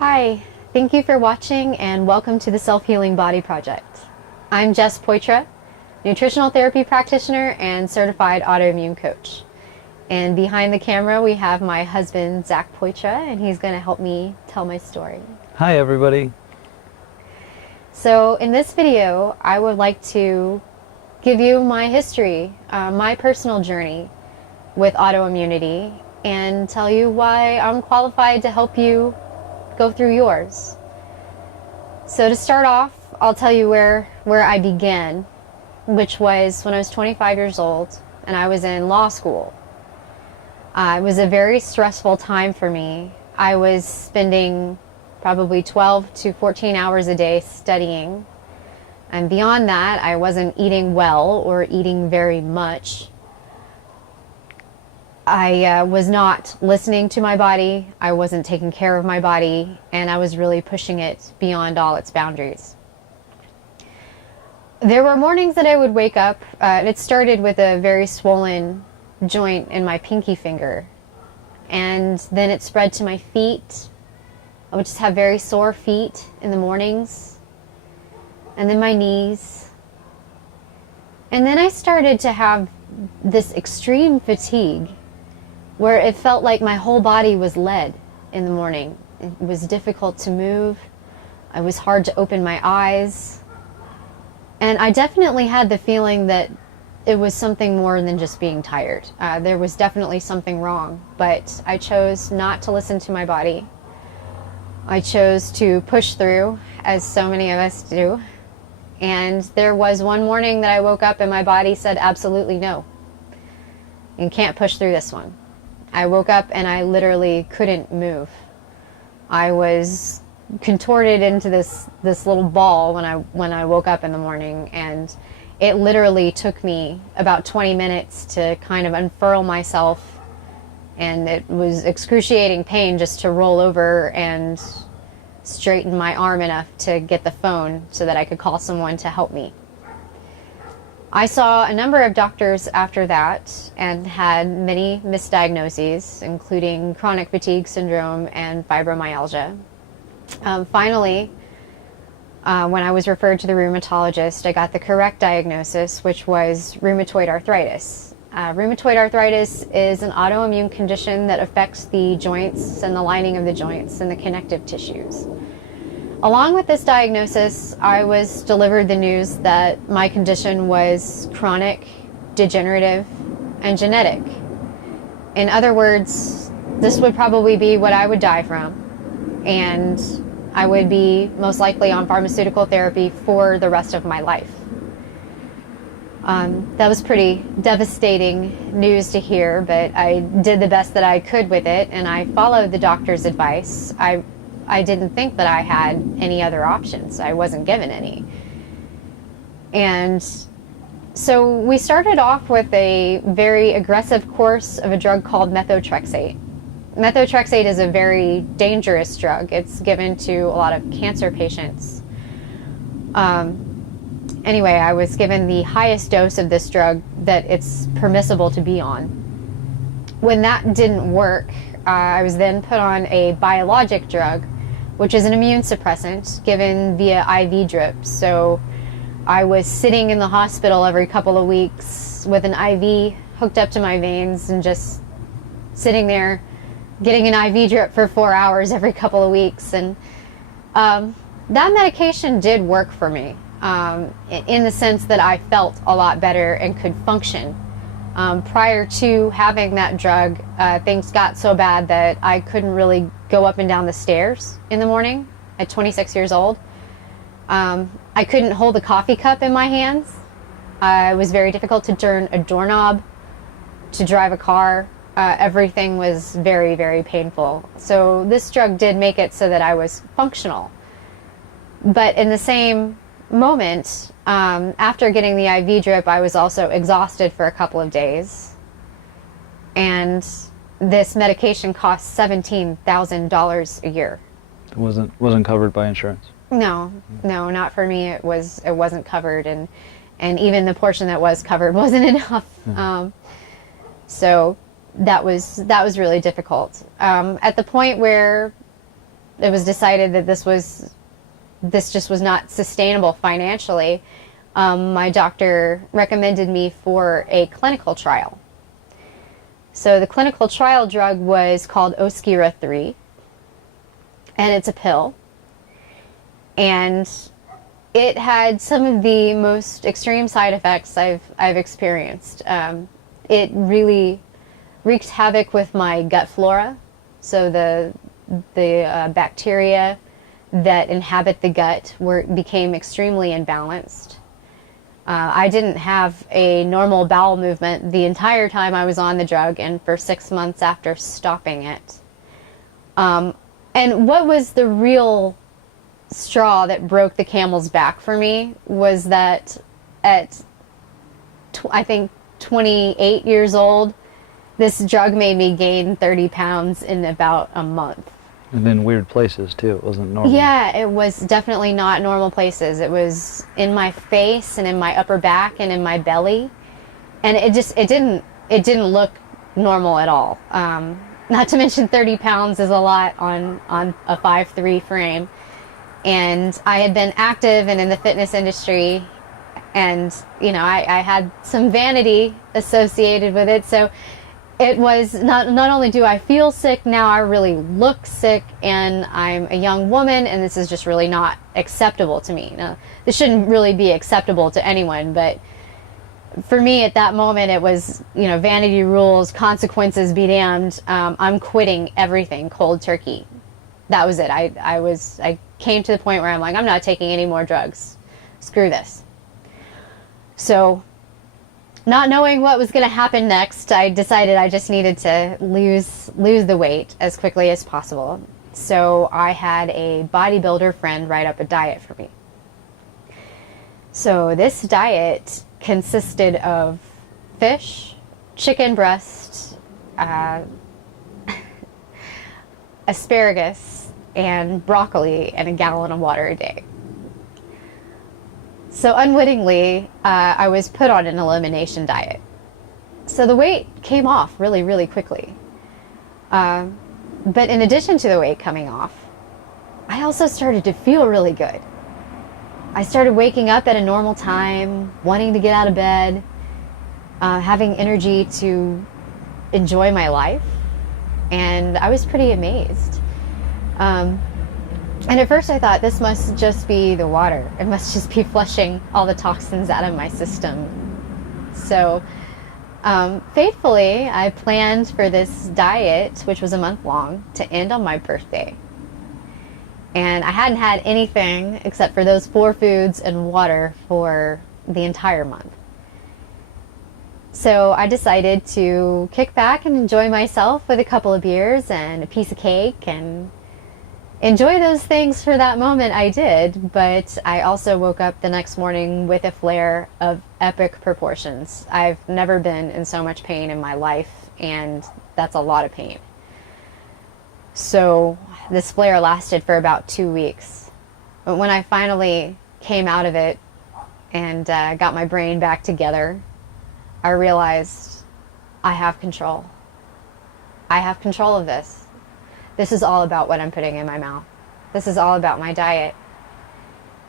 Hi, thank you for watching and welcome to the Self-Healing Body Project. I'm Jess, nutritional therapy practitioner and certified autoimmune coach. And behind the camera we have my husband, Zach Poitra, and he's going to help me tell my story. Hi everybody. So in this video, I would like to give you my history, my personal journey with autoimmunity, and tell you why I'm qualified to help you go through yours. So to start off, I'll tell you where I began, which was when I was 25 years old and I was in law school. It was a very stressful time for me. I was spending probably 12 to 14 hours a day studying. And beyond that, I wasn't eating well or eating very much. I was not listening to my body, I wasn't taking care of my body, and I was really pushing it beyond all its boundaries. There were mornings that I would wake up, it started with a very swollen joint in my pinky finger, and then it spread to my feet. I would just have very sore feet in the mornings, and then my knees. And then I started to have this extreme fatigue where it felt like my whole body was lead in the morning. It was difficult to move. It was hard to open my eyes. And I definitely had the feeling that it was something more than just being tired. There was definitely something wrong, but I chose not to listen to my body. I chose to push through, as so many of us do. And there was one morning that I woke up and my body said, absolutely no. You can't push through this one. I woke up and I literally couldn't move. I was contorted into this little ball when I woke up in the morning, and it literally took me about 20 minutes to kind of unfurl myself, and it was excruciating pain just to roll over and straighten my arm enough to get the phone so that I could call someone to help me. I saw a number of doctors after that and had many misdiagnoses, including chronic fatigue syndrome and fibromyalgia. Finally, when I was referred to the rheumatologist, I got the correct diagnosis, which was rheumatoid arthritis. Rheumatoid arthritis is an autoimmune condition that affects the joints and the lining of the joints and the connective tissues. Along with this diagnosis, I was delivered the news that my condition was chronic, degenerative, and genetic. In other words, this would probably be what I would die from, and I would be most likely on pharmaceutical therapy for the rest of my life. That was pretty devastating news to hear, but I did the best that I could with it, and I followed the doctor's advice. I didn't think that I had any other options. I wasn't given any. And so we started off with a very aggressive course of a drug called methotrexate. Methotrexate is a very dangerous drug. It's given to a lot of cancer patients. Anyway, I was given the highest dose of this drug that it's permissible to be on. When that didn't work, I was then put on a biologic drug, which is an immune suppressant given via IV drip. So I was sitting in the hospital every couple of weeks with an IV hooked up to my veins and just sitting there getting an IV drip for 4 hours every couple of weeks. And that medication did work for me in the sense that I felt a lot better and could function. Prior to having that drug, things got so bad that I couldn't really go up and down the stairs in the morning at 26 years old. I couldn't hold a coffee cup in my hands. It was very difficult to turn a doorknob, to drive a car. Everything was very, very painful. So this drug did make it so that I was functional. But in the same moment, after getting the IV drip, I was also exhausted for a couple of days. And this medication cost $17,000 a year. It wasn't covered by insurance. No, not for me. It wasn't covered, and even the portion that was covered wasn't enough. So that was really difficult. At the point where it was decided that this just was not sustainable financially, my doctor recommended me for a clinical trial. So the clinical trial drug was called Oskira 3, and it's a pill. And it had some of the most extreme side effects I've experienced. It really wreaked havoc with my gut flora. So the bacteria that inhabit the gut became extremely imbalanced. I didn't have a normal bowel movement the entire time I was on the drug, and for 6 months after stopping it. And what was the real straw that broke the camel's back for me was that at, I think, 28 years old, this drug made me gain 30 pounds in about a month. And in weird places too. It wasn't normal. Yeah, it was definitely not normal places. It was in my face and in my upper back and in my belly, and it didn't look normal at all. Not to mention 30 pounds is a lot on a 5'3" frame. And I had been active and in the fitness industry, and I had some vanity associated with it. So it was not only do I feel sick, now I really look sick, and I'm a young woman, and this is just really not acceptable to me. Now, this shouldn't really be acceptable to anyone, but for me at that moment it was, vanity rules, consequences be damned. I'm quitting everything cold turkey. That was it. I came to the point where I'm like, I'm not taking any more drugs. Screw this. So, not knowing what was going to happen next, I decided I just needed to lose the weight as quickly as possible. So I had a bodybuilder friend write up a diet for me. So this diet consisted of fish, chicken breast, asparagus, and broccoli, and a gallon of water a day. So unwittingly, I was put on an elimination diet. So the weight came off really, really quickly. But in addition to the weight coming off, I also started to feel really good. I started waking up at a normal time, wanting to get out of bed, having energy to enjoy my life, and I was pretty amazed. And at first I thought this must just be the water. It must just be flushing all the toxins out of my system. So faithfully, I planned for this diet, which was a month long, to end on my birthday. And I hadn't had anything except for those 4 foods and water for the entire month. So I decided to kick back and enjoy myself with a couple of beers and a piece of cake and enjoy those things for that moment. I did, but I also woke up the next morning with a flare of epic proportions. I've never been in so much pain in my life, and that's a lot of pain. So this flare lasted for about 2 weeks. But when I finally came out of it and got my brain back together, I realized I have control. I have control of this. This is all about what I'm putting in my mouth. This is all about my diet.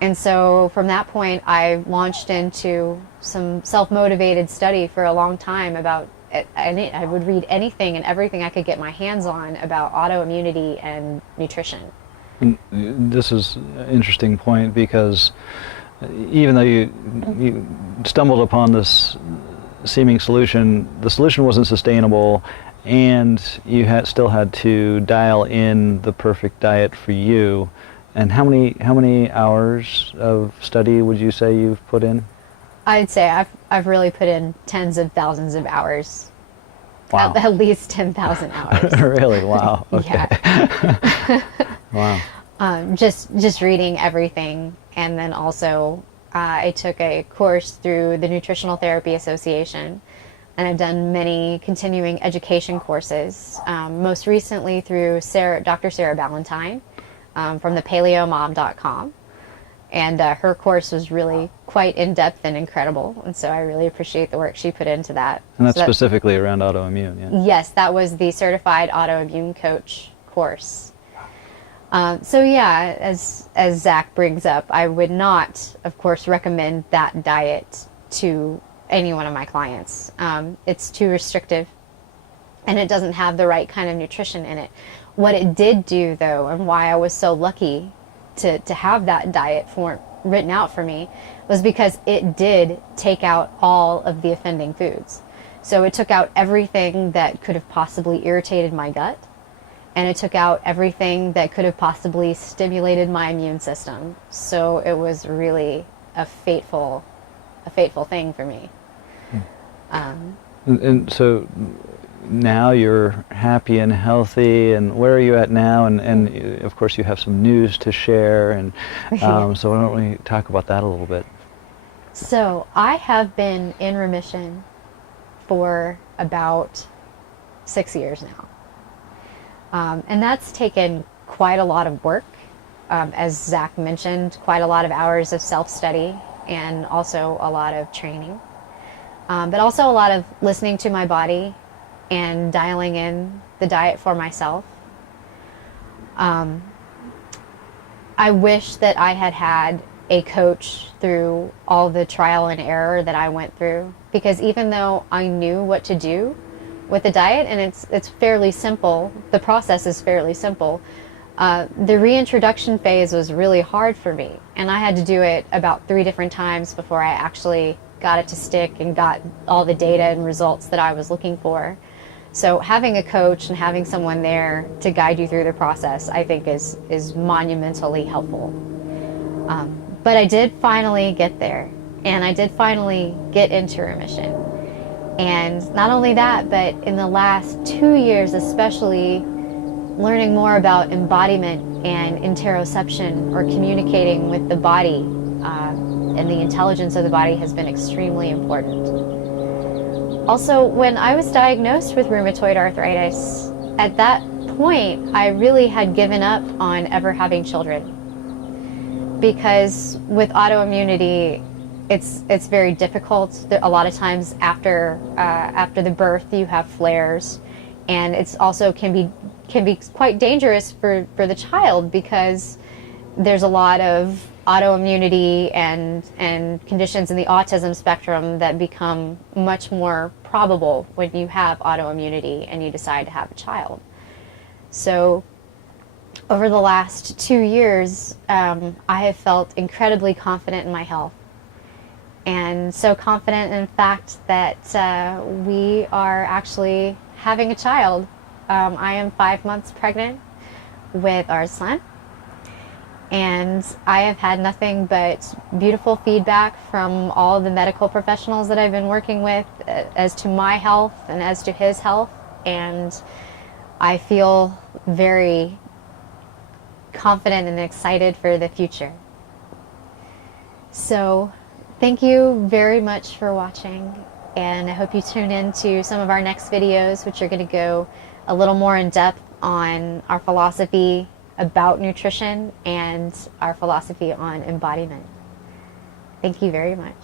And so from that point, I launched into some self-motivated study for a long time about, I would read anything and everything I could get my hands on about autoimmunity and nutrition. And this is an interesting point, because even though you stumbled upon this seeming solution, the solution wasn't sustainable, and you still had to dial in the perfect diet for you. And how many hours of study would you say you've put in? I'd say I've really put in tens of thousands of hours. Wow. At least 10,000 hours. Really? Wow. Okay. Yeah. Wow. Just reading everything, and then also I took a course through the Nutritional Therapy Association, and I've done many continuing education courses, most recently through Dr. Sarah Ballantyne from the paleomom.com. And her course was really quite in-depth and incredible, and so I really appreciate the work she put into that. And that's specifically around autoimmune, yeah? Yes, that was the Certified Autoimmune-Coach course. So yeah, as Zach brings up, I would not, of course, recommend that diet to any one of my clients. It's too restrictive, and it doesn't have the right kind of nutrition in it. What it did do, though, and why I was so lucky to have that diet written out for me, was because it did take out all of the offending foods. So it took out everything that could have possibly irritated my gut, and it took out everything that could have possibly stimulated my immune system. So it was really a fateful thing for me. And so now you're happy and healthy, and where are you at now? And of course you have some news to share, and so why don't we talk about that a little bit? So I have been in remission for about 6 years now. And that's taken quite a lot of work, as Zach mentioned, quite a lot of hours of self-study and also a lot of training. But also a lot of listening to my body and dialing in the diet for myself. I wish that I had had a coach through all the trial and error that I went through, because even though I knew what to do with the diet, and it's fairly simple, the process is fairly simple, the reintroduction phase was really hard for me, and I had to do it about 3 different times before I actually got it to stick and got all the data and results that I was looking for. So having a coach and having someone there to guide you through the process, I think is monumentally helpful. But I did finally get there, and I did finally get into remission. And not only that, but in the last 2 years especially, learning more about embodiment and interoception, or communicating with the body and the intelligence of the body, has been extremely important. Also, when I was diagnosed with rheumatoid arthritis, at that point I really had given up on ever having children, because with autoimmunity, it's very difficult. A lot of times after the birth you have flares, and it's also can be quite dangerous for the child, because there's a lot of autoimmunity and conditions in the autism spectrum that become much more probable when you have autoimmunity and you decide to have a child. So over the last 2 years, I have felt incredibly confident in my health, and so confident in fact that we are actually having a child. I am 5 months pregnant with our son, and I have had nothing but beautiful feedback from all the medical professionals that I've been working with as to my health and as to his health, and I feel very confident and excited for the future. So thank you very much for watching, and I hope you tune in to some of our next videos, which are going to go a little more in depth on our philosophy about nutrition and our philosophy on embodiment. Thank you very much.